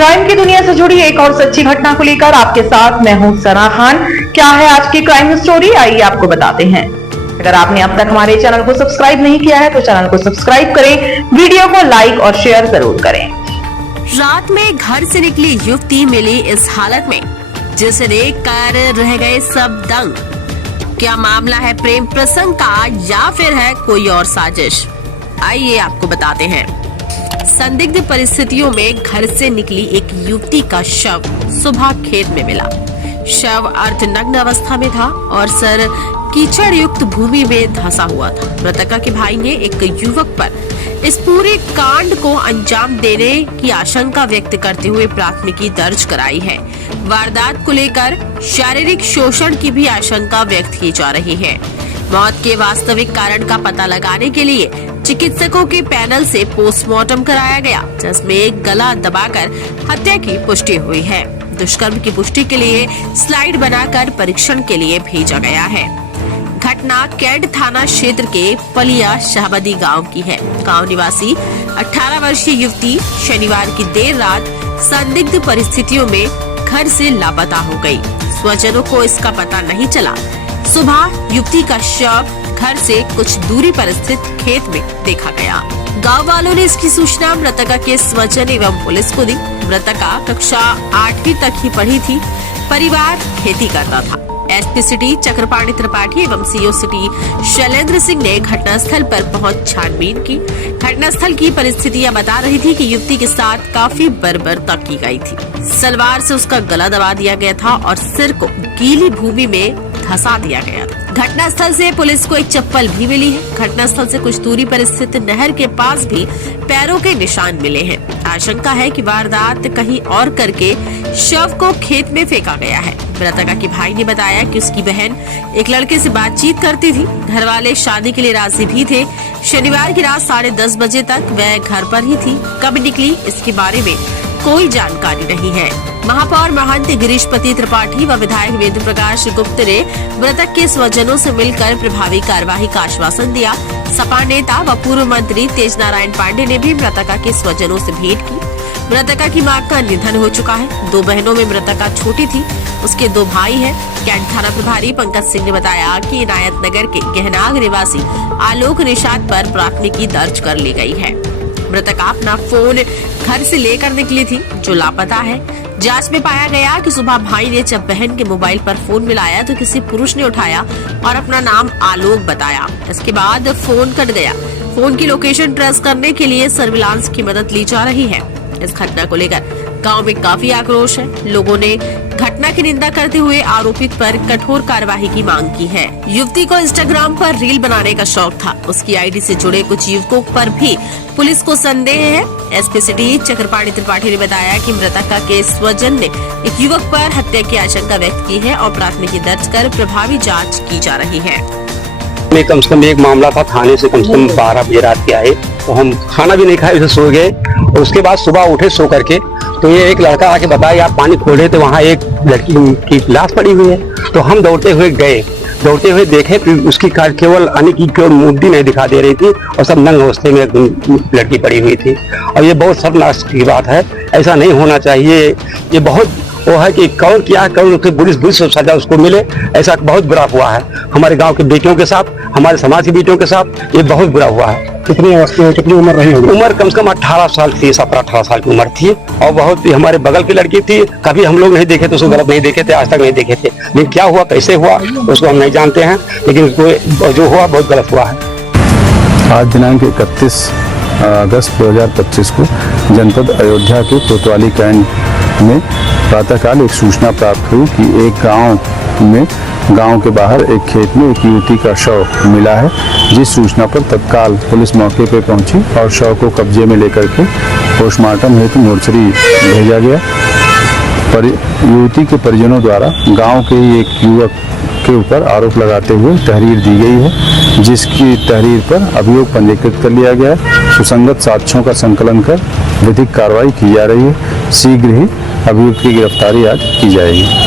Crime की दुनिया से जुड़ी एक और सच्ची घटना को लेकर आपके साथ मैं हूं सना खान। क्या है आज की क्राइम स्टोरी, आइए आपको बताते हैं। अगर आपने अब तक हमारे चैनल को सब्सक्राइब नहीं किया है तो चैनल को सब्सक्राइब करें, वीडियो को लाइक और शेयर जरूर करें। रात में घर से निकली युवती मिली इस हालत में जिसे देख कर रह गए सब दंग। क्या मामला है प्रेम प्रसंग का या फिर है कोई और साजिश? आइए आपको बताते हैं। संदिग्ध परिस्थितियों में घर से निकली एक युवती का शव सुबह खेत में मिला। शव अर्धनग्न अवस्था में था और सर कीचड़ युक्त भूमि में धंसा हुआ था। मृतका के भाई ने एक युवक पर इस पूरे कांड को अंजाम देने की आशंका व्यक्त करते हुए प्राथमिकी दर्ज कराई है। वारदात को लेकर शारीरिक शोषण की भी आशंका व्यक्त की जा रही है। मौत के वास्तविक कारण का पता लगाने के लिए चिकित्सकों के पैनल से पोस्टमार्टम कराया गया, जिसमें गला दबाकर हत्या की पुष्टि हुई है। दुष्कर्म की पुष्टि के लिए स्लाइड बनाकर परीक्षण के लिए भेजा गया है। घटना कैंट थाना क्षेत्र के पलिया शाहबदी गांव की है। गांव निवासी 18 वर्षीय युवती शनिवार की देर रात संदिग्ध परिस्थितियों में घर से लापता हो गई। स्वजनों को इसका पता नहीं चला। सुबह युवती का शव घर से कुछ दूरी पर स्थित खेत में देखा गया। गांव वालों ने इसकी सूचना मृतका के स्वजन एवं पुलिस को दी। मृतका कक्षा 8वीं तक ही पढ़ी थी। परिवार खेती करता था। एसपी सिटी चक्रपाणी त्रिपाठी एवं सीओ सिटी शैलेंद्र सिंह ने घटनास्थल पर पहुंच छानबीन की। घटनास्थल की परिस्थितियां बता रही थी कि युवती के साथ काफी बर्बरता की गई थी। सलवार से उसका गला दबा दिया गया था और सिर को गीली भूमि में धंसा दिया गया था। घटनास्थल से पुलिस को एक चप्पल भी मिली है। घटनास्थल से कुछ दूरी पर स्थित नहर के पास भी पैरों के निशान मिले हैं। आशंका है कि वारदात कहीं और करके शव को खेत में फेंका गया है। मृतका के भाई ने बताया कि उसकी बहन एक लड़के से बातचीत करती थी। घर वाले शादी के लिए राजी भी थे। शनिवार की रात 10:30 बजे तक वह घर पर ही थी। कब निकली इसके बारे में कोई जानकारी नहीं है। महापौर महंत गिरीशपति त्रिपाठी व विधायक वेद प्रकाश गुप्त ने मृतक के स्वजनों से मिलकर प्रभावी कार्यवाही का आश्वासन दिया। सपा नेता व पूर्व मंत्री तेज नारायण पांडे ने भी मृतका के स्वजनों से भेंट की। मृतका की मां का निधन हो चुका है। 2 बहनों में मृतका छोटी थी। उसके 2 भाई हैं। कैंट थाना प्रभारी पंकज सिंह ने बताया कि इनायत नगर के गहनाग निवासी आलोक निषाद पर प्राथमिकी दर्ज कर ली गई है। मृतका अपना फोन घर से लेकर निकली थी, जो लापता है। जांच में पाया गया कि सुबह भाई ने जब बहन के मोबाइल पर फोन मिलाया तो किसी पुरुष ने उठाया और अपना नाम आलोक बताया। इसके बाद फोन कट गया। फोन की लोकेशन ट्रेस करने के लिए सर्विलांस की मदद ली जा रही है। इस घटना को लेकर गांव में काफी आक्रोश है। लोगों ने घटना की निंदा करते हुए आरोपित पर कठोर कार्यवाही की मांग की है। युवती को इंस्टाग्राम पर रील बनाने का शौक था। उसकी आईडी से जुड़े कुछ युवकों पर भी पुलिस को संदेह है। एसपी सिटी चक्रपाणी त्रिपाठी ने बताया कि मृतका के स्वजन ने एक युवक पर हत्या की आशंका व्यक्त की है और प्राथमिकी दर्ज कर प्रभावी जाँच की जा रही है। कम से कम एक मामला था, थाने से कम 12 बजे रात के आए तो हम खाना भी नहीं खाए, उसे सो गए। और उसके बाद सुबह उठे सो करके तो ये एक लड़का आके बताया आप पानी खोले तो वहाँ एक लड़की की लाश पड़ी हुई है। तो हम दौड़ते हुए गए, दौड़ते हुए देखे तो उसकी केवल अनी की केवल मूर्ति नहीं दिखा दे रही थी और सब नंग अवस्थे में लड़की पड़ी हुई थी। और ये बहुत सर्वनाश की बात है, ऐसा नहीं होना चाहिए। ये बहुत वो है कि कौन क्या कौन पुलिस सजा उसको मिले, ऐसा बहुत बुरा हुआ है हमारे गांव के बेटियों के साथ, हमारे समाज की बेटियों के साथ। ये बहुत बुरा हुआ है। कितनी उम्र रही होगी? उम्र कम से कम 18 साल थी, 17-18 साल की उम्र थी और बहुत ही हमारे बगल की लड़की थी। कभी हम लोग नहीं देखे थे, उसको गलत नहीं देखे थे, आज तक नहीं देखे थे। लेकिन क्या हुआ कैसे हुआ उसको हम नहीं जानते हैं, लेकिन उसको जो हुआ बहुत गलत हुआ है। आज दिनांक 31 अगस्त 2025 को जनपद अयोध्या के कोतवाली कैंट में प्रातःकाल एक सूचना प्राप्त हुई कि एक गांव के बाहर एक खेत में एक युवती का शव मिला है। जिस सूचना पर तत्काल पुलिस मौके पर पहुंची और शव को कब्जे में लेकर के पोस्टमार्टम हेतु मोर्चरी भेजा गया। युवती के परिजनों द्वारा गांव के ही एक युवक के ऊपर आरोप लगाते हुए तहरीर दी गई है, जिसकी तहरीर पर अभियोग पंजीकृत कर लिया गया है। सुसंगत साक्ष्यों का संकलन कर विधिक कार्रवाई की जा रही है। शीघ्र ही अभियुक्त की गिरफ्तारी आज की जाएगी।